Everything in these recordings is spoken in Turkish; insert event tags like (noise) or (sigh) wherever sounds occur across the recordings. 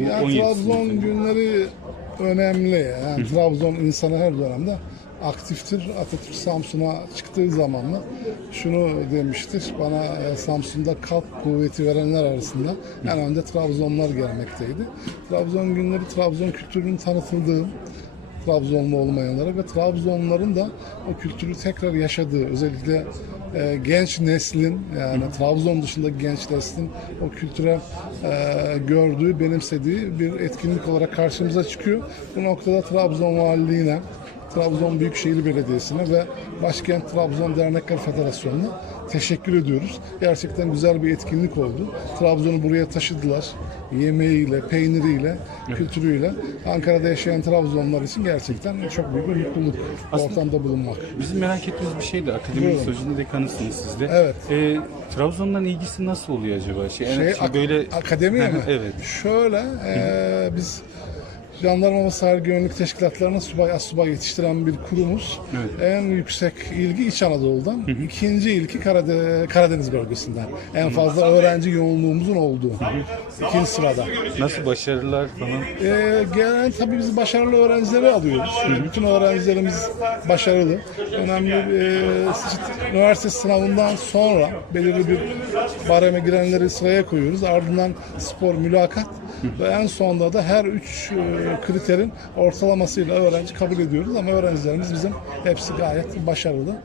bu Yani 17 Trabzon günleri önemli. Yani Trabzon insanı her dönemde aktiftir. Atatürk Samsun'a çıktığı zaman da şunu demiştir. Bana e, Samsun'da kalp kuvveti verenler arasında en önde Trabzonlar gelmekteydi. Trabzon günleri Trabzon kültürünün tanıtıldığı, Trabzonlu olmayanlara ve Trabzonların da o kültürü tekrar yaşadığı özellikle e, genç neslin yani Trabzon dışındaki genç neslin o kültüre e, gördüğü, benimsediği bir etkinlik olarak karşımıza çıkıyor. Bu noktada Trabzon Valiliğine, Trabzon Büyükşehir Belediyesi'ne ve Başkent Trabzon Dernekler Federasyonu'na teşekkür ediyoruz. Gerçekten güzel bir etkinlik oldu. Trabzon'u buraya taşıdılar. Yemeğiyle, peyniriyle, kültürüyle. Ankara'da yaşayan Trabzonlar için gerçekten çok büyük bir mutluluk Aslında- ortamda bulunmak. Bizim merak ettiğimiz bir şey de Akademi Buyurun. Sosyoloji dekanısınız siz de. Evet. Ee, Trabzon'dan ilgisi nasıl oluyor acaba? Şey, yani Şey, ak- böyle akademiye (laughs) mi? evet. Şöyle, e, biz Jandarma ve Sahil Güvenlik Teşkilatlarına subay asubay yetiştiren bir kurumuz. Evet. En yüksek ilgi İç Anadolu'dan, ikinci ilgi Karade- Karadeniz bölgesinden. En fazla öğrenci yoğunluğumuzun olduğu. İkinci sırada. Nasıl başarılar falan? Ee, gelen tabii biz başarılı öğrencileri alıyoruz. Bütün öğrencilerimiz başarılı. Önemli e, üniversite sınavından sonra belirli bir bareme girenleri sıraya koyuyoruz. Ardından spor, mülakat ve en sonunda da her üç e, kriterin ortalamasıyla öğrenci kabul ediyoruz. Ama öğrencilerimiz bizim hepsi gayet başarılı.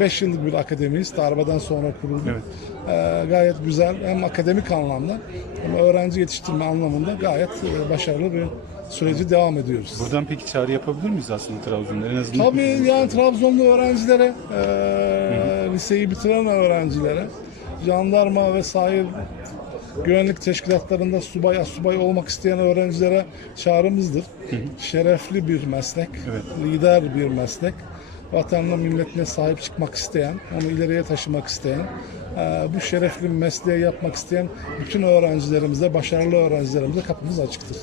5 yıllık bir akademiyiz. Darbeden sonra kuruldu. Evet. Ee, gayet güzel hem akademik anlamda hem öğrenci yetiştirme anlamında gayet e, başarılı bir süreci devam ediyoruz. Buradan peki çağrı yapabilir miyiz aslında Trabzon'da? En azından Tabii yani Trabzonlu öğrencilere, e, liseyi bitiren öğrencilere, jandarma ve sahil güvenlik teşkilatlarında subay asubay olmak isteyen öğrencilere çağrımızdır. Şerefli bir meslek, Evet. lider bir meslek. Vatanına, milletine sahip çıkmak isteyen, onu ileriye taşımak isteyen, e, bu şerefli mesleği yapmak isteyen bütün öğrencilerimize, başarılı öğrencilerimize kapımız açıktır.